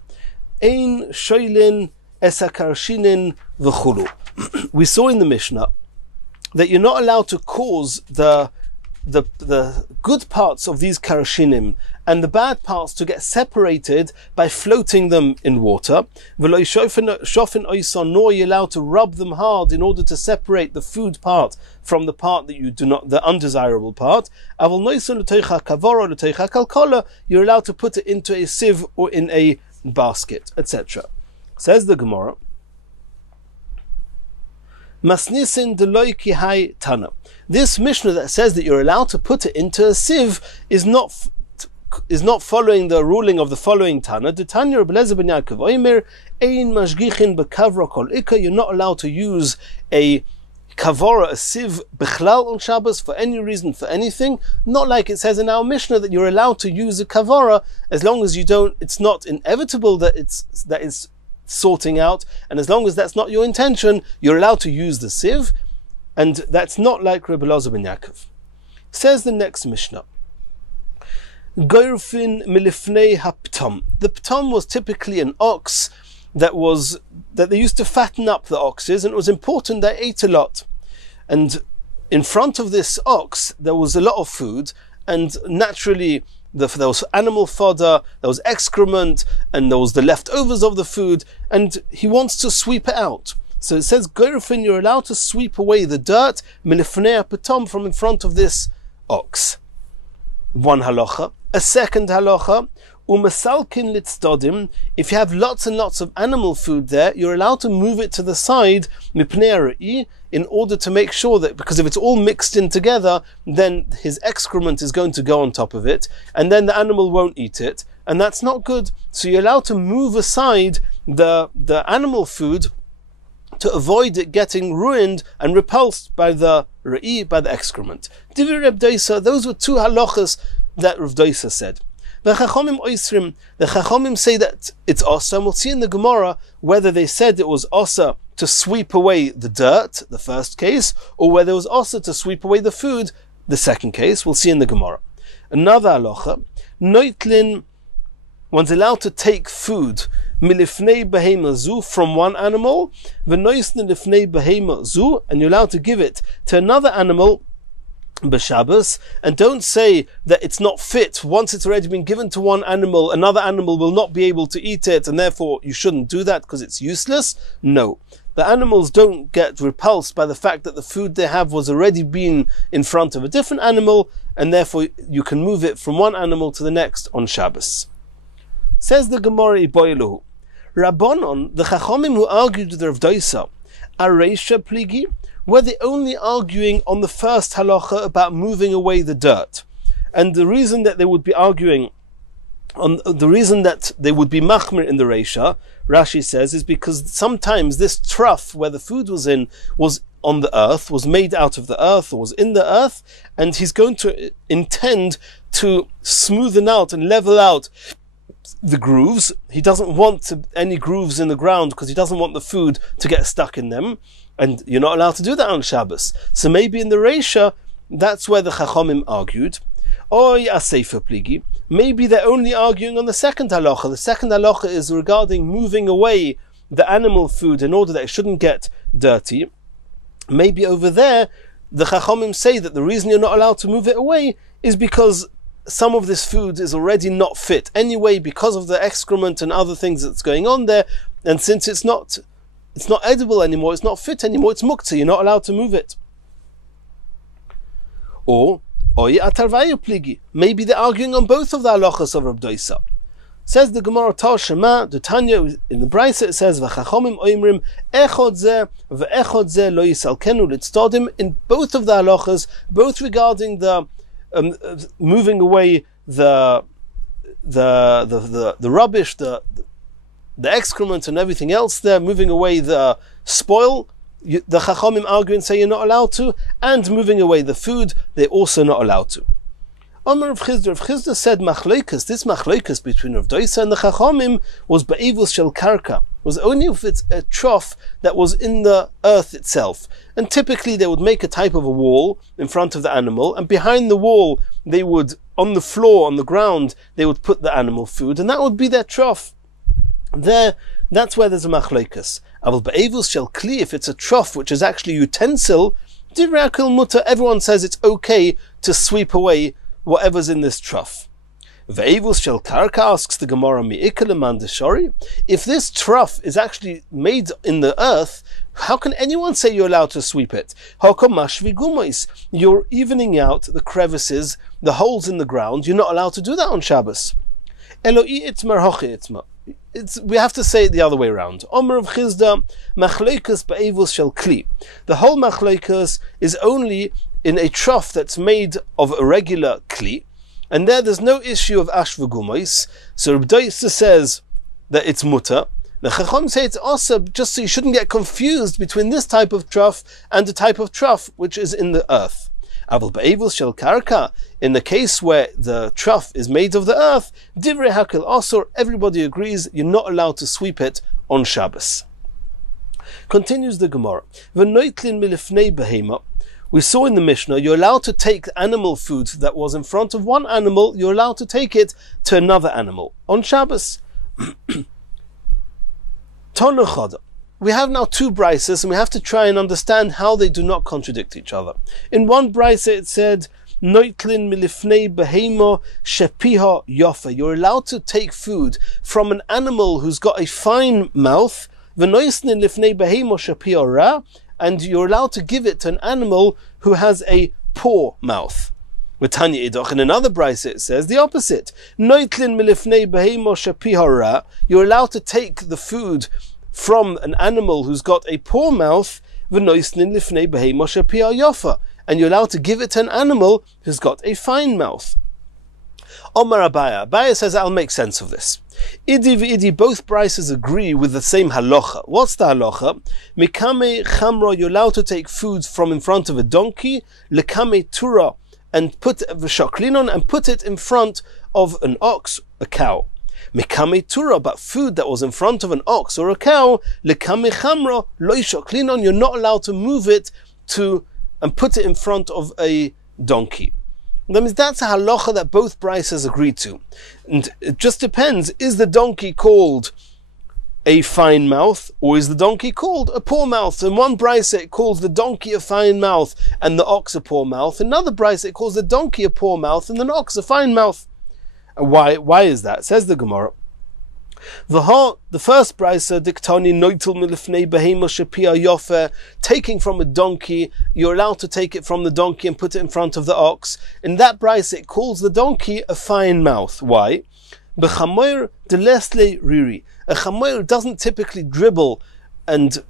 Ein shoylin esakarshinin v'chulu. We saw in the Mishnah that you're not allowed to cause the good parts of these karashinim and the bad parts to get separated by floating them in water. Nor are you allowed to rub them hard in order to separate the food part from the part that you do not, the undesirable part. You're allowed to put it into a sieve or in a basket, etc. Says the Gemara, Masnisin deloy ki hai tana. This Mishnah that says that you're allowed to put it into a sieve is not following the ruling of the following Tana. The Tanya Rebbe Eliezer ben Yaakov Omer, ein mashgichin bekavra kol ikka. You're not allowed to use a kavora, a sieve, bichlal on Shabbos for any reason, for anything. Not like it says in our Mishnah that you're allowed to use a kavora as long as you don't. It's not inevitable that it's sorting out, and as long as that's not your intention, you're allowed to use the sieve. And that's not like Rebbe Eliezer ben Yaakov. Says the next Mishnah, Goyrfin milifnei haptam. The ptam was typically an ox that they used to fatten up the oxes, and it was important they ate a lot. And in front of this ox there was a lot of food, and naturally there was animal fodder, there was excrement, and there was the leftovers of the food, and he wants to sweep it out. So it says, Goyrfin, you're allowed to sweep away the dirt, milifnei patom, from in front of this ox. One halacha. A second halacha, umasalkin litzdodim. If you have lots and lots of animal food there, you're allowed to move it to the side, mipnei ra'i, in order to make sure that, because if it's all mixed in together, then his excrement is going to go on top of it, and then the animal won't eat it, and that's not good. So you're allowed to move aside the animal food to avoid it getting ruined and repulsed by the ra'i, by the excrement. Divrei Reb Doisa, those were two halachas that Rav Doisa said. The Chachamim say that it's osa, and we'll see in the Gemara whether they said it was osa to sweep away the dirt, the first case, or whether it was osa to sweep away the food, the second case. We'll see in the Gemara. Another halacha, noitlin, one's allowed to take food milifnei behema zu, from one animal, v'noisne lifnei behema zu, and you're allowed to give it to another animal b'Shabbos, and don't say that it's not fit. Once it's already been given to one animal, another animal will not be able to eat it, and therefore you shouldn't do that because it's useless. No. The animals don't get repulsed by the fact that the food they have was already been in front of a different animal, and therefore you can move it from one animal to the next on Shabbos. Says the Gemara Iboiluhu, Rabbanon, the Chachamim who argued with Rav Doisa, Areisha pligi, were they only arguing on the first halacha about moving away the dirt? And the reason that they would be arguing the reason that they would be machmir in the Reisha, Rashi says, is because sometimes this trough where the food was in was on the earth, was made out of the earth, or was in the earth, and he's going to intend to smoothen out and level out the grooves. He doesn't want any grooves in the ground because he doesn't want the food to get stuck in them, and you're not allowed to do that on Shabbos. So maybe in the Reisha, that's where the Chachamim argued. Oy aseifa pligi. Maybe they're only arguing on the second halacha. The second halacha is regarding moving away the animal food in order that it shouldn't get dirty. Maybe over there, the Chachamim say that the reason you're not allowed to move it away is because some of this food is already not fit anyway, because of the excrement and other things that's going on there, and since it's not it's not edible anymore, it's not fit anymore, it's muktzah, you're not allowed to move it. Or maybe they're arguing on both of the halachas of Reb Doisa. Says the Gemara Tal Shema, the Tanya in the Brisa, it says v'chachomim oimrim echod zeh ve'echod zeh lo yisalkenu litztodim, in both of the halachas, both regarding the moving away the rubbish, the excrement and everything else there, moving away the spoil, the Chachomim argue and say you're not allowed to, and moving away the food, they're also not allowed to. Amar Rav Chizda said machloikas, this machloikas between Rav Doisa and the Chachomim was ba'ivus shel karka, was only if it's a trough that was in the earth itself. And typically they would make a type of a wall in front of the animal, and behind the wall they would, on the floor, on the ground, they would put the animal food, and that would be their trough. There, that's where there's a machloikas. Aval ba'ivus shel kli, if it's a trough which is actually utensil, divrei hakol mutar, everyone says it's okay to sweep away whatever's in this trough. Ve'evus shel karka, asks the Gemara, mi'ikah leman deshari, if this trough is actually made in the earth, how can anyone say you're allowed to sweep it? You're evening out the crevices, the holes in the ground, you're not allowed to do that on Shabbos. We have to say it the other way around. Omer of Chizda, machloikas ba'evus shel kli. The whole machloikas is only in a trough that's made of a regular kli, and there's no issue of ash v'gumos. So Reb Doisa says that it's mutar. The Chacham say it's also, just so you shouldn't get confused between this type of trough and the type of trough which is in the earth. Aval ba'evus shel karka, in the case where the trough is made of the earth, divrei hakol asur, everybody agrees you're not allowed to sweep it on Shabbos. Continues the Gemara. V'noitlin milifnei behema. We saw in the Mishnah, you're allowed to take animal food that was in front of one animal, you're allowed to take it to another animal on Shabbos. We have now two brises, and we have to try and understand how they do not contradict each other. In one brise it said, Noitlin milifnei behemo shepiha yofa. You're allowed to take food from an animal who's got a fine mouth, v'noisnin lifnei behemo shepiha ra, and you're allowed to give it to an animal who has a poor mouth. With Tanya Idoch, in another brisa it says the opposite. Noitlin milifnei behemo shepiha ra. You're allowed to take the food from an animal who's got a poor mouth, v'noisnin lifnei behemo shepiha yofa, and you're allowed to give it to an animal who's got a fine mouth. Omar Abaya says, I'll make sense of this. Idi v'idi, both brises agree with the same halacha. What's the halacha? Mikame chamra, you're allowed to take food from in front of a donkey, lekame tura, and put v'shaklinon, and put it in front of an ox, a cow. Mikame tura, but food that was in front of an ox or a cow, lekame chamra, lo shaklinon, you're not allowed to move it to and put it in front of a donkey. That means that's a halacha that both brises agree to. And it just depends, is the donkey called a fine mouth, or is the donkey called a poor mouth? In one brise it calls the donkey a fine mouth and the ox a poor mouth. In another brise it calls the donkey a poor mouth and the ox a fine mouth. And why is that? Says the Gemara. The first brisa, diktani noitel milifnei behema shepia yofer, taking from a donkey, you're allowed to take it from the donkey and put it in front of the ox. In that brisa, it calls the donkey a fine mouth. Why? Bechamoir delesle riri. A chamoir doesn't typically dribble and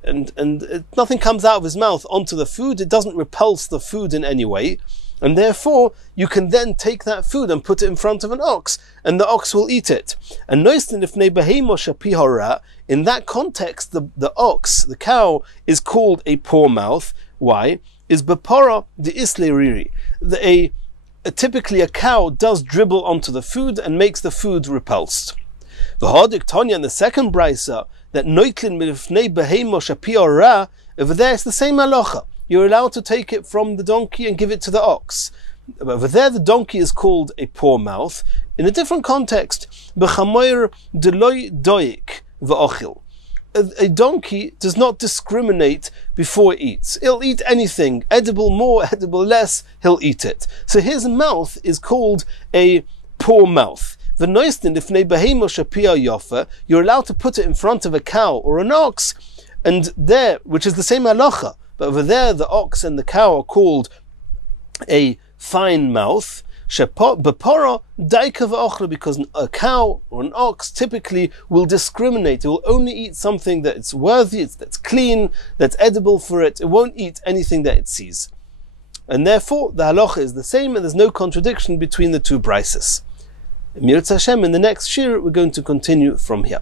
nothing comes out of his mouth onto the food. It doesn't repulse the food in any way. And therefore, you can then take that food and put it in front of an ox, and the ox will eat it. And in that context, the ox, the cow, is called a poor mouth. Why? Is bepara de isle riri. Typically, a cow does dribble onto the food and makes the food repulsed. V'hadik Tanya in the second brisa, that noitlin milifnei behemo shapia ra, over there it's the same halacha. You're allowed to take it from the donkey and give it to the ox. Over there, the donkey is called a poor mouth. In a different context, b'chamoir deloi doik v'ochil. A donkey does not discriminate before it eats. He'll eat anything, edible more, edible less, he'll eat it. So his mouth is called a poor mouth. You're allowed to put it in front of a cow or an ox, And there, which is the same halacha, but over there the ox and the cow are called a fine mouth, because a cow or an ox typically will discriminate. It will only eat something that it's worthy, that's clean, that's edible for it. It won't eat anything that it sees. And therefore the halacha is the same, and there's no contradiction between the two brises. In the next shir we're going to continue from here.